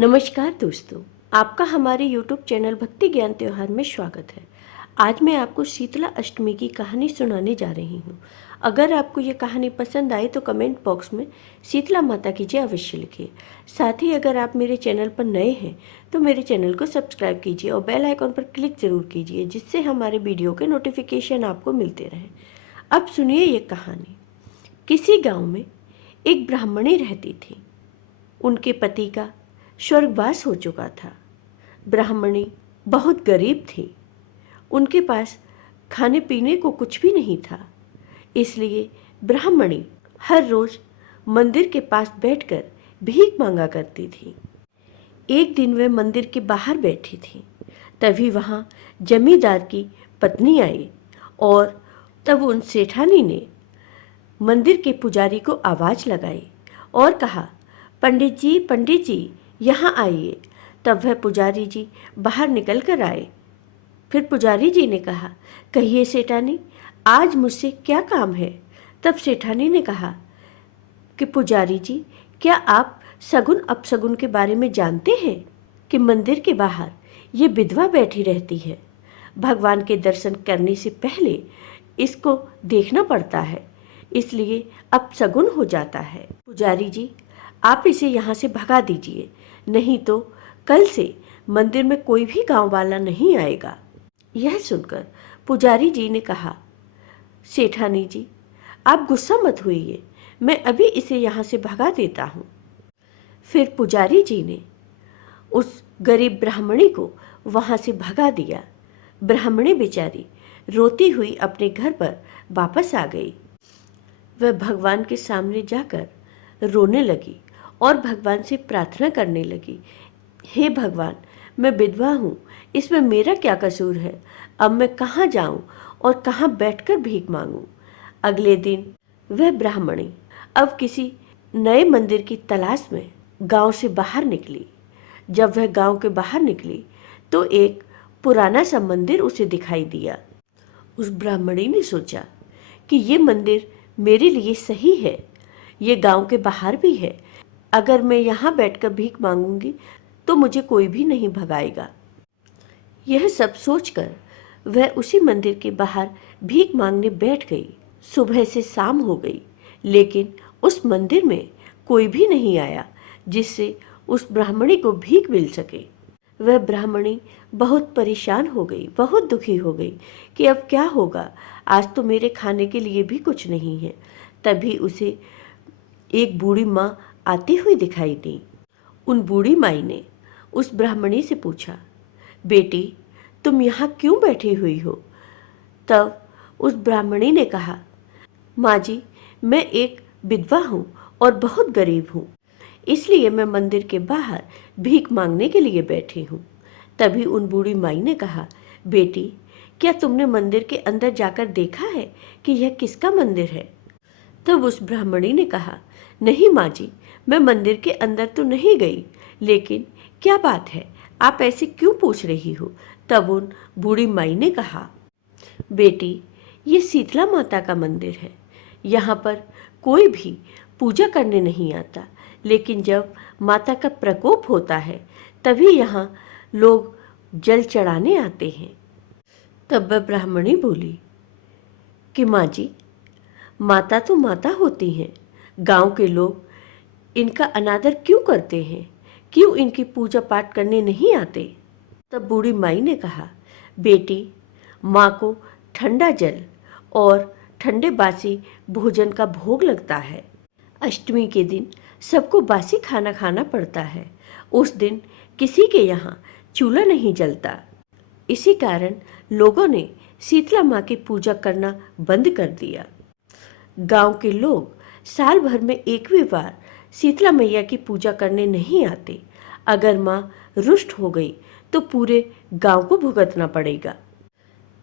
नमस्कार दोस्तों, आपका हमारे YouTube चैनल भक्ति ज्ञान त्योहार में स्वागत है। आज मैं आपको शीतला अष्टमी की कहानी सुनाने जा रही हूँ। अगर आपको ये कहानी पसंद आए तो कमेंट बॉक्स में शीतला माता की जय अवश्य लिखिए। साथ ही अगर आप मेरे चैनल पर नए हैं तो मेरे चैनल को सब्सक्राइब कीजिए और बेल आइकॉन पर क्लिक ज़रूर कीजिए, जिससे हमारे वीडियो के नोटिफिकेशन आपको मिलते रहें। अब सुनिए ये कहानी। किसी गाँव में एक ब्राह्मणी रहती थी। उनके पति का स्वर्गवास हो चुका था। ब्राह्मणी बहुत गरीब थी। उनके पास खाने पीने को कुछ भी नहीं था। इसलिए ब्राह्मणी हर रोज मंदिर के पास बैठकर भीख मांगा करती थी। एक दिन वह मंदिर के बाहर बैठी थी, तभी वहाँ जमींदार की पत्नी आई और तब उन सेठानी ने मंदिर के पुजारी को आवाज़ लगाई और कहा, पंडित जी यहाँ आइए। तब वह पुजारी जी बाहर निकल कर आए। फिर पुजारी जी ने कहा, कहिए सेठानी, आज मुझसे क्या काम है? तब सेठानी ने कहा कि पुजारी जी, क्या आप सगुन अपसगुन के बारे में जानते हैं कि मंदिर के बाहर ये विधवा बैठी रहती है। भगवान के दर्शन करने से पहले इसको देखना पड़ता है, इसलिए अपसगुन हो जाता है। पुजारी जी, आप इसे यहाँ से भगा दीजिए, नहीं तो कल से मंदिर में कोई भी गांव वाला नहीं आएगा। यह सुनकर पुजारी जी ने कहा, सेठानी जी, आप गुस्सा मत होइए, मैं अभी इसे यहाँ से भगा देता हूँ। फिर पुजारी जी ने उस गरीब ब्राह्मणी को वहाँ से भगा दिया। ब्राह्मणी बेचारी रोती हुई अपने घर पर वापस आ गई। वह भगवान के सामने जाकर रोने लगी और भगवान से प्रार्थना करने लगी, हे भगवान, मैं विधवा हूँ, इसमें मेरा क्या कसूर है? अब मैं कहाँ जाऊँ और कहाँ बैठकर भीख मांगूँ? अगले दिन वह ब्राह्मणी अब किसी नए मंदिर की तलाश में गांव से बाहर निकली। जब वह गांव के बाहर निकली तो एक पुराना सा मंदिर उसे दिखाई दिया। उस ब्राह्मणी ने सोचा कि ये मंदिर मेरे लिए सही है, ये गांव के बाहर भी है। अगर मैं यहाँ बैठकर भीख मांगूंगी तो मुझे कोई भी नहीं भगाएगा। यह सब सोचकर वह उसी मंदिर के बाहर भीख मांगने बैठ गई। सुबह से शाम हो गई, लेकिन उस मंदिर में कोई भी नहीं आया जिससे उस ब्राह्मणी को भीख मिल सके। वह ब्राह्मणी बहुत परेशान हो गई, बहुत दुखी हो गई कि अब क्या होगा, आज तो मेरे खाने के लिए भी कुछ नहीं है। तभी उसे एक बूढ़ी माँ आती हुई दिखाई दी। उन बूढ़ी माई ने उस ब्राह्मणी से पूछा, बेटी, तुम यहाँ क्यों बैठी हुई हो? तब उस ब्राह्मणी ने कहा, माँ जी, मैं एक विधवा हूँ और बहुत गरीब हूँ, इसलिए मैं मंदिर के बाहर भीख मांगने के लिए बैठी हूँ। तभी उन बूढ़ी माई ने कहा, बेटी, क्या तुमने मंदिर के अंदर जाकर देखा है कि यह किसका मंदिर है? तब उस ब्राह्मणी ने कहा, नहीं माँ जी, मैं मंदिर के अंदर तो नहीं गई, लेकिन क्या बात है, आप ऐसे क्यों पूछ रही हो? तब उन बूढ़ी माई ने कहा, बेटी, ये शीतला माता का मंदिर है। यहाँ पर कोई भी पूजा करने नहीं आता, लेकिन जब माता का प्रकोप होता है तभी यहाँ लोग जल चढ़ाने आते हैं। तब वह ब्राह्मणी बोली कि माँ जी, माता तो माता होती हैं, गांव के लोग इनका अनादर क्यों करते हैं? क्यों इनकी पूजा पाठ करने नहीं आते? तब बूढ़ी माई ने कहा, बेटी, माँ को ठंडा जल और ठंडे बासी भोजन का भोग लगता है। अष्टमी के दिन सबको बासी खाना खाना पड़ता है। उस दिन किसी के यहाँ चूल्हा नहीं जलता। इसी कारण लोगों ने शीतला माँ की पूजा करना बंद कर दिया। गांव के लोग साल भर में एक भी बार शीतला मैया की पूजा करने नहीं आते। अगर माँ रुष्ट हो गई तो पूरे गांव को भुगतना पड़ेगा।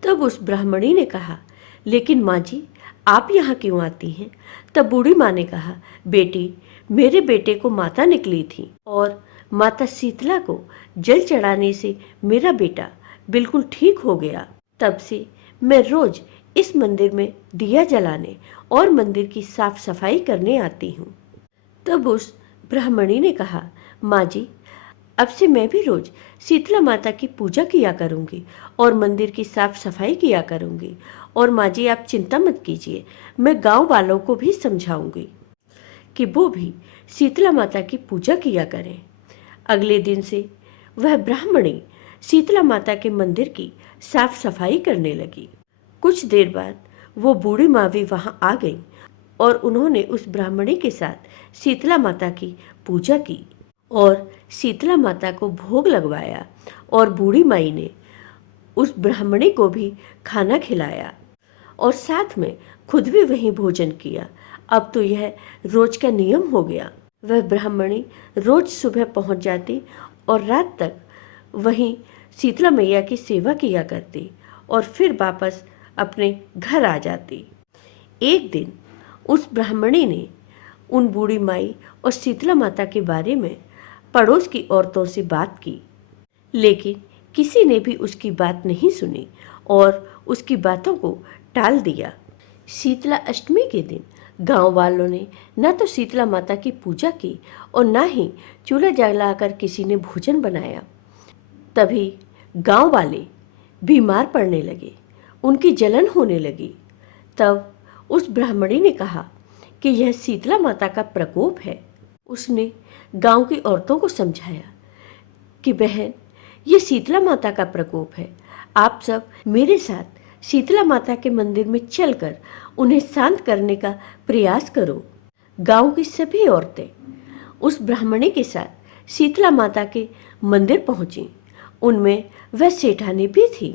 तब उस ब्राह्मणी ने कहा, लेकिन माँ जी, आप यहाँ क्यों आती हैं? तब बूढ़ी माँ ने कहा, बेटी, मेरे बेटे को माता निकली थी और माता शीतला को जल चढ़ाने से मेरा बेटा बिल्कुल ठीक हो गया। तब से मैं रोज इस मंदिर में दिया जलाने और मंदिर की साफ सफाई करने आती हूँ। तब उस ब्राह्मणी ने कहा, माँ जी, अब से मैं भी रोज शीतला माता की पूजा किया करूंगी और मंदिर की साफ सफाई किया करूंगी। और माँ जी आप चिंता मत कीजिए, मैं गांव वालों को भी समझाऊंगी कि वो भी शीतला माता की पूजा किया करें। अगले दिन से वह ब्राह्मणी शीतला माता के मंदिर की साफ सफाई करने लगी। कुछ देर बाद वो बूढ़ी माँ भी वहाँ आ गई और उन्होंने उस ब्राह्मणी के साथ शीतला माता की पूजा की और शीतला माता को भोग लगवाया और बूढ़ी माई ने उस ब्राह्मणी को भी खाना खिलाया और साथ में खुद भी वहीं भोजन किया। अब तो यह रोज का नियम हो गया। वह ब्राह्मणी रोज सुबह पहुंच जाती और रात तक वहीं शीतला मैया की सेवा किया करती और फिर वापस अपने घर आ जाती। एक दिन उस ब्राह्मणी ने उन बूढ़ी माई और शीतला माता के बारे में पड़ोस की औरतों से बात की, लेकिन किसी ने भी उसकी बात नहीं सुनी और उसकी बातों को टाल दिया। शीतला अष्टमी के दिन गांव वालों ने न तो शीतला माता की पूजा की और न ही चूल्हा जलाकर किसी ने भोजन बनाया। तभी गांव वाले बीमार पड़ने लगे, उनकी जलन होने लगी। तब उस ब्राह्मणी ने कहा कि यह शीतला माता का प्रकोप है। उसने गांव की औरतों को समझाया कि बहन, ये शीतला माता का प्रकोप है। आप सब मेरे साथ शीतला माता के मंदिर में चलकर उन्हें शांत करने का प्रयास करो। गांव की सभी औरतें उस ब्राह्मणी के साथ शीतला माता के मंदिर पहुंची। उनमें वह सेठानी भी थी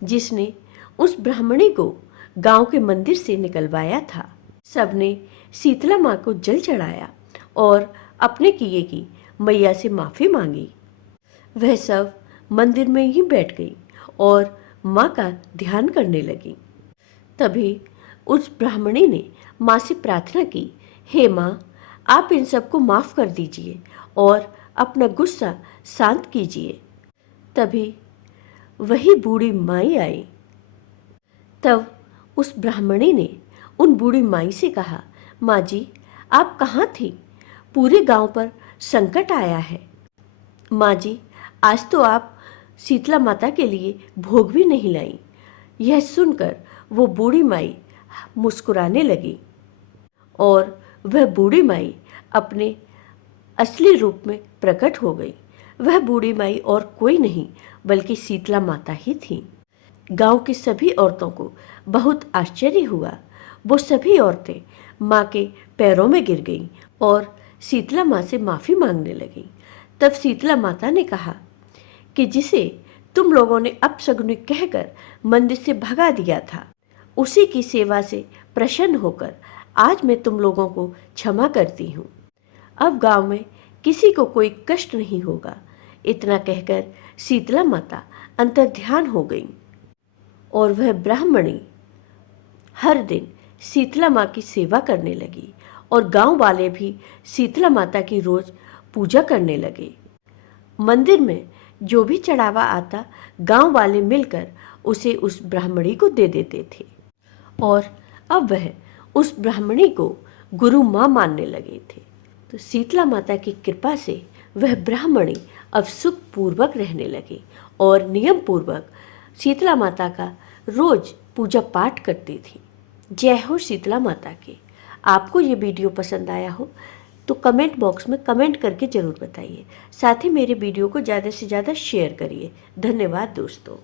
जिसने उस ब्राह्मणी को गांव के मंदिर से निकलवाया था। सबने शीतला माँ को जल चढ़ाया और अपने किए की मैया से माफ़ी मांगी। वह सब मंदिर में ही बैठ गई और माँ का ध्यान करने लगी। तभी उस ब्राह्मणी ने माँ से प्रार्थना की, हे माँ, आप इन सबको माफ़ कर दीजिए और अपना गुस्सा शांत कीजिए। तभी वही बूढ़ी माई आई। तब उस ब्राह्मणी ने उन बूढ़ी माई से कहा, माँ जी आप कहाँ थी? पूरे गांव पर संकट आया है। माँ जी आज तो आप शीतला माता के लिए भोग भी नहीं लाई। यह सुनकर वो बूढ़ी माई मुस्कुराने लगी और वह बूढ़ी माई अपने असली रूप में प्रकट हो गई। वह बूढ़ी माई और कोई नहीं बल्कि शीतला माता ही थी। गांव की सभी औरतों को बहुत आश्चर्य हुआ। वो सभी औरतें माँ के पैरों में गिर गईं और शीतला माँ से माफ़ी मांगने लगीं। तब शीतला माता ने कहा कि जिसे तुम लोगों ने अपशगुनी कहकर मंदिर से भगा दिया था, उसी की सेवा से प्रसन्न होकर आज मैं तुम लोगों को क्षमा करती हूँ। अब गांव में किसी को कोई कष्ट नहीं होगा। इतना कहकर शीतला माता अंतर्ध्यान हो गई और वह ब्राह्मणी हर दिन शीतला माँ की सेवा करने लगी और गांव वाले भी शीतला माता की रोज पूजा करने लगे। मंदिर में जो भी चढ़ावा आता, गांव वाले मिलकर उसे उस ब्राह्मणी को दे देते थे और अब वह उस ब्राह्मणी को गुरु माँ मानने लगे थे। तो शीतला माता की कृपा से वह ब्राह्मणी अब सुखपूर्वक रहने लगी और नियम पूर्वक शीतला माता का रोज पूजा पाठ करती थी। जय हो शीतला माता की। आपको ये वीडियो पसंद आया हो तो कमेंट बॉक्स में कमेंट करके ज़रूर बताइए। साथ ही मेरे वीडियो को ज़्यादा से ज़्यादा शेयर करिए। धन्यवाद दोस्तों।